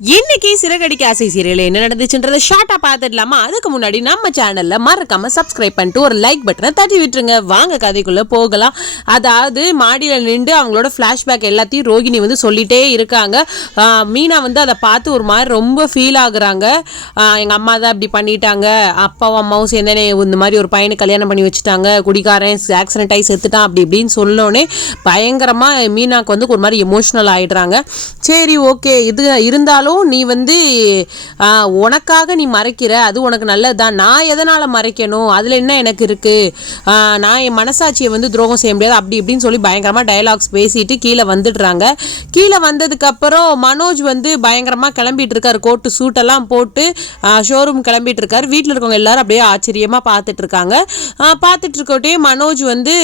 இன்னைக்கு சிறகடிக்க ஆசை சீரியல் என்ன நடந்துச்சுன்றதை ஷார்ட்டா பார்த்துடலாமா? அதுக்கு முன்னாடி நம்ம சேனல்ல மறக்காம சப்ஸ்கிரைப் பண்ணிட்டு ஒரு லைக் பட்டனை தட்டி விட்டுருங்க. வாங்க கதைக்குள்ள போகலாம். அதாவது மாடியில நின்று அவங்களோட ஃப்ளாஷ்பேக் எல்லாத்தையும் ரோகிணி வந்து சொல்லிட்டே இருக்காங்க. மீனா வந்து அதை பார்த்து ஒரு மாதிரி ரொம்ப ஃபீல் ஆகுறாங்க. எங்கள் எங்க அம்மா தான் இப்படி பண்ணிட்டாங்க. அப்பாவும் அம்மாவும் சேர்ந்தே இந்த மாதிரி ஒரு பையனை கல்யாணம் பண்ணி வச்சுட்டாங்க. குடிக்காரன் ஆக்சிடென்ட் ஆகி செத்துட்டான் அப்படி இப்படின்னு சொன்னோடனே பயங்கரமா மீனாக்கு வந்து ஒரு மாதிரி எமோஷ்னல் ஆயிடுறாங்க. சரி ஓகே இது இருந்தாலும் நீ வந்து உனக்காக நீ மறைக்கிற அது உனக்கு நல்லதுதான். நான் எதனால் மறைக்கணும்? அதில் என்ன எனக்கு இருக்குது நான் என் மனசாட்சியை வந்து துரோகம் செய்ய முடியாது. அப்படி இப்படின்னு சொல்லி பயங்கரமாக டயலாக்ஸ் பேசிட்டு கீழே வந்துடுறாங்க. கீழே வந்ததுக்கப்புறம் மனோஜ் வந்து பயங்கரமாக கிளம்பிட்டு இருக்காரு கோட்டு சூட்டெல்லாம் போட்டு ஷோரூம் கிளம்பிட்டு இருக்காரு வீட்டில் இருக்கவங்க எல்லாரும் அப்படியே ஆச்சரியமாக பார்த்துட்டு இருக்காங்க பார்த்துட்டு இருக்கோட்டே மனோஜ் வந்து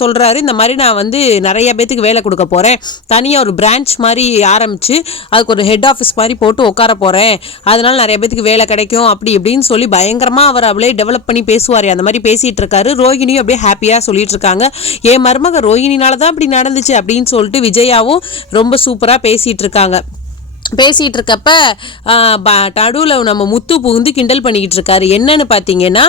சொல்கிறாரு இந்த மாதிரி நான் வந்து நிறைய பேத்துக்கு வேலை கொடுக்க போகிறேன் தனியாக ஒரு பிரான்ச் மாதிரி ஆரம்பித்து அதுக்கு ஒரு ஹெட் ஆஃபீஸ் மாதிரி போட்டு உட்கார போகிறேன் அதனால நிறைய பேத்துக்கு வேலை கிடைக்கும் அப்படி இப்படின்னு சொல்லி பயங்கரமாக அவர் அவளே டெவலப் பண்ணி பேசுவார். அந்த மாதிரி பேசிகிட்டு இருக்காரு. ரோஹிணியும் அப்படியே ஹாப்பியாக சொல்லிட்டு இருக்காங்க. என் மருமக ரோஹிணினால தான் இப்படி நடந்துச்சு அப்படின்னு சொல்லிட்டு விஜயாவும் ரொம்ப சூப்பராக பேசிகிட்டு இருக்காங்க. பேசிகிட்டு இருக்கப்ப நடுவில் நம்ம முத்து புகுந்து கிண்டல் பண்ணிக்கிட்டு இருக்காரு என்னன்னு பார்த்தீங்கன்னா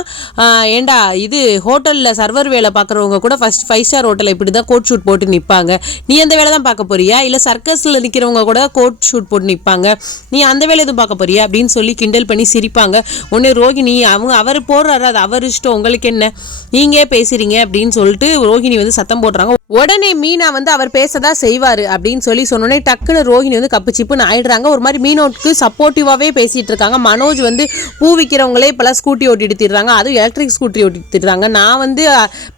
ஏண்டா இது ஹோட்டலில் சர்வர் வேலை பார்க்குறவங்க கூட ஃபஸ்ட் ஃபைவ் ஸ்டார் ஹோட்டலில் இப்படி தான் கோட் ஷூட் போட்டு நிற்பாங்க. நீ அந்த வேலை தான் பார்க்க போறியா? இல்லை சர்க்கஸில் நிற்கிறவங்க கூட கோட் ஷூட் போட்டு நிற்பாங்க. நீ அந்த வேலை எதுவும் பார்க்க போறியா? அப்படின்னு சொல்லி கிண்டல் பண்ணி சிரிப்பாங்க. உடனே ரோகிணி அவங்க அவர் போடுறாரு. அது அவர் இஷ்டம். உங்களுக்கு என்ன? நீங்கள் பேசுறீங்க அப்படின்னு சொல்லிட்டு ரோகிணி வந்து சத்தம் போடுறாங்க. உடனே மீனா வந்து அவர் பேசதா செய்வார் அப்படின்னு சொல்லி சொன்னோடனே டக்குன்னு ரோஹிணி வந்து கப்பு சிப்புன்னு ஆயிடுறாங்க. ஒரு மாதிரி மீனோட்டுக்கு சப்போர்ட்டிவாகவே பேசிகிட்டு இருக்காங்க. மனோஜ் வந்து பூ விற்கிறவங்களே இப்போலாம் ஸ்கூட்டி ஓட்டிடுத்திடுறாங்க அதுவும் எலக்ட்ரிக் ஸ்கூட்டி ஓட்டிட்டு நான் வந்து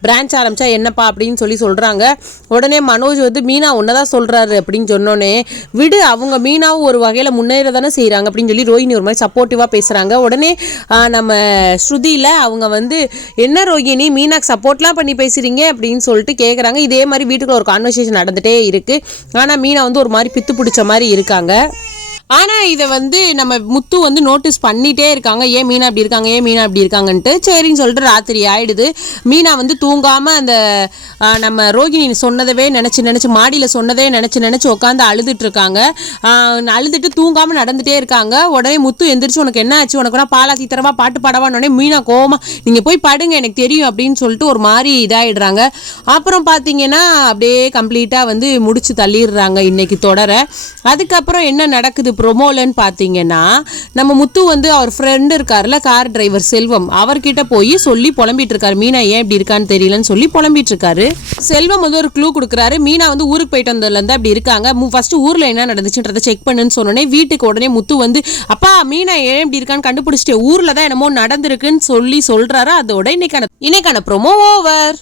பிரான்ச் ஆரம்பித்தா என்னப்பா அப்படின்னு சொல்லி சொல்கிறாங்க உடனே மனோஜ் வந்து மீனா ஒன்றா தான் சொல்கிறாரு அப்படின்னு சொன்னோடனே விடு அவங்க மீனாவும் ஒரு வகையில் முன்னேற தானே செய்கிறாங்க அப்படின்னு சொல்லி ரோஹிணி ஒரு மாதிரி சப்போர்ட்டிவாக பேசுகிறாங்க உடனே நம்ம ஸ்ருதியில் அவங்க வந்து என்ன ரோஹிணி மீனாக்கு சப்போர்ட்லாம் பண்ணி பேசுகிறீங்க அப்படின்னு சொல்லிட்டு கேட்குறாங்க இதே மாதிரி வீட்டுக்குள்ள ஒரு கான்வர்சேஷன் நடந்துகிட்டே இருக்குது ஆனால் மீனா வந்து ஒரு மாதிரி பித்து பிடிச்ச மாதிரி இருக்காங்க. ஆனால் இதை வந்து நம்ம முத்து வந்து நோட்டீஸ் பண்ணிட்டே இருக்காங்க. ஏன் மீனா அப்படி இருக்காங்க? ஏன் மீனா அப்படி இருக்காங்கன்ட்டு. சரின்னு சொல்லிட்டு ராத்திரி ஆயிடுது. மீனா வந்து தூங்காமல் அந்த நம்ம ரோகிணி சொன்னதவே நினச்சி நினச்சி மாடியில் சொன்னதே நினச்சி நினச்சி உட்காந்து அழுதுட்டு இருக்காங்க. அழுதுட்டு தூங்காமல் நடந்துகிட்டே இருக்காங்க. உடனே முத்து எந்திரிச்சு உனக்கு என்ன ஆச்சு? உனக்குனா நான் பாலாத்தி தரவா பாட்டு பாடவான்னு? மீனா கோமா நீங்கள் போய் படுங்க எனக்கு தெரியும் அப்படின்னு சொல்லிட்டு ஒரு மாதிரி இதாகிடுறாங்க அப்புறம் பார்த்தீங்கன்னா அப்படியே கம்ப்ளீட்டாக வந்து முடிச்சு தள்ளிடுறாங்க இன்னைக்கு தொடர. அதுக்கப்புறம் என்ன நடக்குது ப்ரொமோலன்னு பார்த்தீங்கன்னா நம்ம முத்து வந்து அவர் ஃப்ரெண்டு இருக்கார்ல கார் டிரைவர் செல்வம். அவர்கிட்ட போய் சொல்லி புலம்பிட்டு இருக்காரு மீனா ஏன் இப்படி இருக்கான்னு தெரியலன்னு சொல்லி புலம்பிட்டு இருக்காரு செல்வம் வந்து ஒரு க்ளூ கொடுக்குறாரு. மீனா வந்து ஊருக்கு போயிட்டு வந்ததுலேருந்து அப்படி இருக்காங்க. ஃபர்ஸ்ட் ஊரில் என்ன நடந்துச்சுன்றதை செக் பண்ணுன்னு சொன்னோடனே வீட்டுக்கு உடனே முத்து வந்து அப்பா மீனா ஏன் இப்படி இருக்கான்னு கண்டுபிடிச்சிட்டு ஊரில் தான் என்னமோ நடந்திருக்குன்னு சொல்லி சொல்கிறாரு அதோட இன்னைக்கான இன்னைக்கான ப்ரோமோ ஓவர்